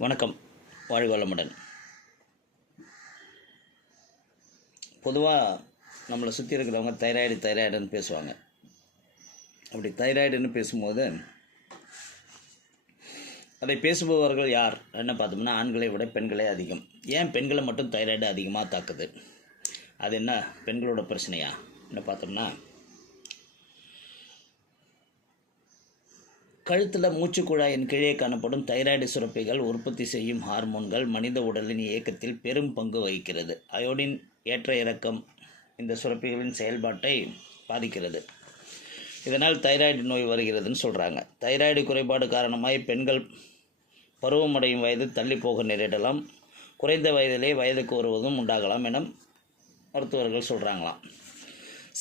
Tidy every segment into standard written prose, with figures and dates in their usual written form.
வணக்கம். வாழ்க வளமுடன். பொதுவாக நம்மளை சுற்றி இருக்கிறவங்க தைராய்டுன்னு பேசுவாங்க. அப்படி தைராய்டுன்னு பேசும்போது அதை பேசுபவர்கள் யார் என்ன பார்த்தோம்னா, ஆண்களை விட பெண்களே அதிகம். ஏன் பெண்களை மட்டும் தைராய்டு அதிகமாக தாக்குது? அது என்ன பெண்களோட பிரச்சனையா என்ன பார்த்தோம்னா, கழுத்தில் மூச்சுக்குழாயின் கீழே காணப்படும் தைராய்டு சுரப்பிகள் உற்பத்தி செய்யும் ஹார்மோன்கள் மனித உடலின் இயக்கத்தில் பெரும் பங்கு வகிக்கிறது. அயோடின் ஏற்ற இறக்கம் இந்த சுரப்பிகளின் செயல்பாட்டை பாதிக்கிறது. இதனால் தைராய்டு நோய் வருகிறதுன்னு சொல்கிறாங்க. தைராய்டு குறைபாடு காரணமாக பெண்கள் பருவமடையும் வயது தள்ளி போக நேரிடலாம். குறைந்த வயதிலே வயதுக்கு வருவதும் உண்டாகலாம் என மருத்துவர்கள் சொல்கிறாங்களாம்.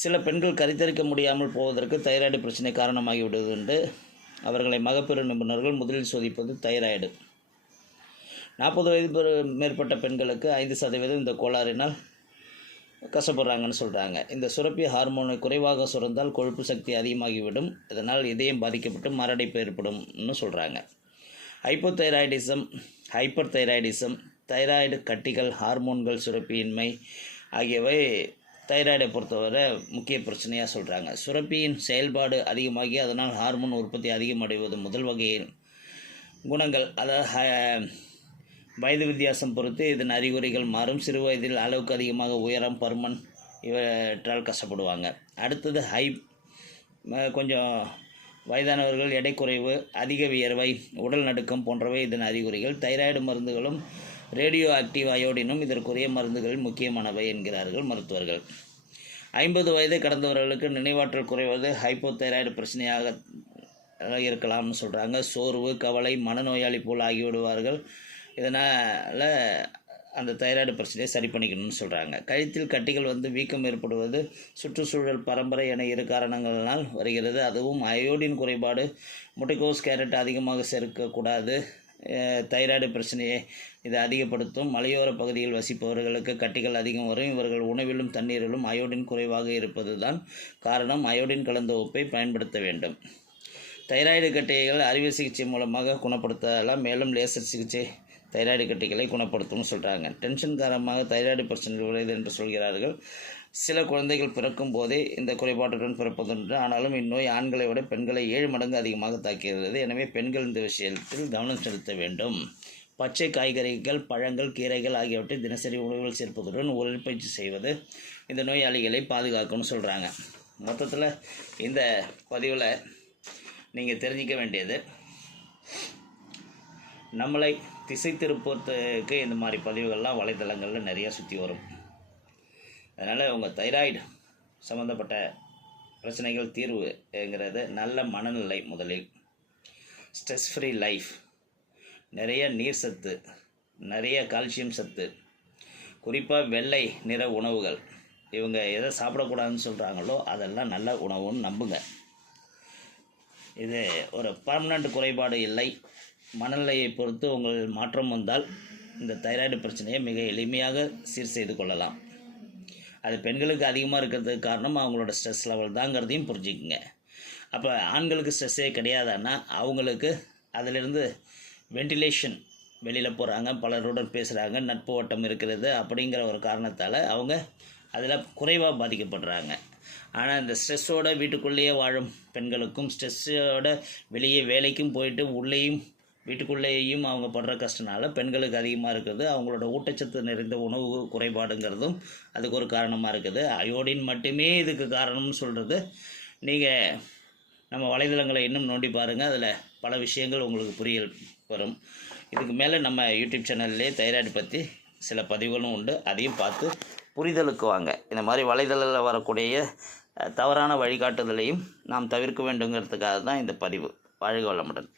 சில பெண்கள் கருத்தரிக்க முடியாமல் போவதற்கு தைராய்டு பிரச்சனை காரணமாகி விடுவதுண்டு. அவர்களை மகப்பேறு நிபுணர்கள் முதலில் சோதிப்பது தைராய்டு. 40 வயது மேற்பட்ட பெண்களுக்கு 5% இந்த கோளாறினால் கஷ்டப்படுறாங்கன்னு சொல்கிறாங்க. இந்த சுரப்பி ஹார்மோனை குறைவாக சுரந்தால் கொழுப்பு சக்தி அதிகமாகிவிடும். இதனால் இதயம் பாதிக்கப்பட்டு மாரடைப்பு ஏற்படும்னு சொல்கிறாங்க. ஹைப்பர் தைராய்டிசம், தைராய்டு கட்டிகள், ஹார்மோன்கள் சுரப்பியின்மை ஆகியவை தைராய்டை பொறுத்தவரை முக்கிய பிரச்சனையாக சொல்கிறாங்க. சுரப்பியின் செயல்பாடு அதிகமாகி அதனால் ஹார்மோன் உற்பத்தி அதிகமடைவது முதல் வகையின் குணங்கள். அதாவது வயது வித்தியாசம் பொறுத்து இதன் அறிகுறிகள் மாறும். சிறு வயதில் அளவுக்கு அதிகமாக உயரம், பருமன் இவற்றால் கஷ்டப்படுவாங்க. அடுத்தது கொஞ்சம் வயதானவர்கள் எடை குறைவு, அதிக வியர்வை, உடல் நடுக்கம் போன்றவை இதன் அறிகுறிகள். தைராய்டு மருந்துகளும் ரேடியோ ஆக்டிவ் அயோடினும் இதற்குரிய மருந்துகளில் முக்கியமானவை என்கிறார்கள் மருத்துவர்கள். 50 வயதை கடந்தவர்களுக்கு நினைவாற்றல் குறைவது ஹைப்போதைராய்டு பிரச்சனையாக இருக்கலாம்னு சொல்கிறாங்க. சோர்வு, கவலை, மனநோயாளி போல் ஆகிவிடுவார்கள். இதனால் அந்த தைராய்டு பிரச்சனையை சரி பண்ணிக்கணும்னு சொல்கிறாங்க. கழுத்தில் கட்டிகள் வீக்கம் ஏற்படுவது சுற்றுச்சூழல், பரம்பரை என 2 காரணங்களால் வருகிறது. அதுவும் அயோடின் குறைபாடு. முட்டைக்கோஸ், கேரட் அதிகமாக சேர்க்கக்கூடாது. தைராய்டு பிரச்சனையை இதை அதிகப்படுத்தும். மலையோர பகுதியில் வசிப்பவர்களுக்கு கட்டிகள் அதிகம் வரும். இவர்கள் உணவிலும் தண்ணீரிலும் அயோடின் குறைவாக இருப்பது தான் காரணம். அயோடின் கலந்த உப்பை பயன்படுத்த வேண்டும். தைராய்டு கட்டிகள் அறுவை சிகிச்சை மூலமாக குணப்படுத்தலாம். மேலும் லேசர் சிகிச்சை தைராய்டு கட்டிகளை குணப்படுத்தும்னு சொல்கிறாங்க. டென்ஷன் காரணமாக தைராய்டு பிரச்சனைகள் வருகிறது என்று சொல்கிறார்கள். சில குழந்தைகள் பிறக்கும் போதே இந்த குறைபாட்டுடன் பிறப்பதுண்டு. ஆனாலும் இந்நோய் ஆண்களை விட பெண்களை 7 மடங்கு அதிகமாக தாக்குகிறது. எனவே பெண்கள் இந்த விஷயத்தில் கவனம் செலுத்த வேண்டும். பச்சை காய்கறிகள், பழங்கள், கீரைகள் ஆகியவற்றை தினசரி உணவுகள் சேர்ப்பதுடன் உடற்பயிற்சி செய்வது இந்த நோயாளிகளை பாதுகாக்கும்னு சொல்கிறாங்க. மொத்தத்தில் இந்த பதிவில் நீங்கள் தெரிஞ்சிக்க வேண்டியது, நம்மளை திசை திருப்பத்துக்கு இந்த மாதிரி பதிவுகள்லாம் வலைத்தளங்களில் நிறையா சுற்றி வரும். அதனால் உங்கள் தைராய்டு சம்மந்தப்பட்ட பிரச்சனைகள் தீர்வுங்கிறது நல்ல மனநிலை, முதலில் ஸ்ட்ரெஸ் ஃப்ரீ லைஃப், நிறைய நீர் சத்து, நிறைய கால்சியம் சத்து, குறிப்பாக வெள்ளை நிற உணவுகள். இவங்க எதை சாப்பிடக்கூடாதுன்னு சொல்கிறாங்களோ அதெல்லாம் நல்ல உணவுன்னு நம்புங்க. இது ஒரு பர்மனண்ட் குறைபாடு இல்லை. மனநிலையை பொறுத்து உங்கள் மாற்றம் வந்தால் இந்த தைராய்டு பிரச்சனையை மிக எளிமையாக சீர் செய்து கொள்ளலாம். அது பெண்களுக்கு அதிகமாக இருக்கிறதுக்கு காரணம் அவங்களோட ஸ்ட்ரெஸ் லெவல் தாங்கிறதையும் புரிஞ்சுக்குங்க. அப்போ ஆண்களுக்கு ஸ்ட்ரெஸ்ஸே கிடையாதுன்னா அவங்களுக்கு அதிலிருந்து வென்டிலேஷன் வெளியில் போகிறாங்க, பலருடன் பேசுகிறாங்க, நட்பு வட்டம் இருக்கிறது அப்படிங்கிற ஒரு காரணத்தால் அவங்க அதில் குறைவாக பாதிக்கப்படுறாங்க. ஆனால் இந்த ஸ்ட்ரெஸ்ஸோடு வீட்டுக்குள்ளேயே வாழும் பெண்களுக்கும், ஸ்ட்ரெஸ்ஸோட வெளியே வேலைக்கும் போயிட்டு உள்ளேயும் வீட்டுக்குள்ளேயும் அவங்க படுற கஷ்டனால பெண்களுக்கு அதிகமாக இருக்குது. அவங்களோட ஊட்டச்சத்து நிறைந்த உணவு குறைபாடுங்கிறதும் அதுக்கு ஒரு காரணமாக இருக்குது. அயோடின் மட்டுமே இதுக்கு காரணம்னு சொல்கிறது. நீங்கள் நம்ம வலைதளங்களை இன்னும் நோண்டி பாருங்கள், அதில் பல விஷயங்கள் உங்களுக்கு புரியல் வரும். இதுக்கு மேலே நம்ம யூடியூப் சேனல்லே தைராய்டு பற்றி சில பதிவுகளும் உண்டு, அதையும் பார்த்து புரிதலுக்கு வாங்க. இந்த மாதிரி வலைதளத்தில் வரக்கூடிய தவறான வழிகாட்டுதலையும் நாம் தவிர்க்க வேண்டுங்கிறதுக்காக தான் இந்த பதிவு. வாழ்க வளமுடன்.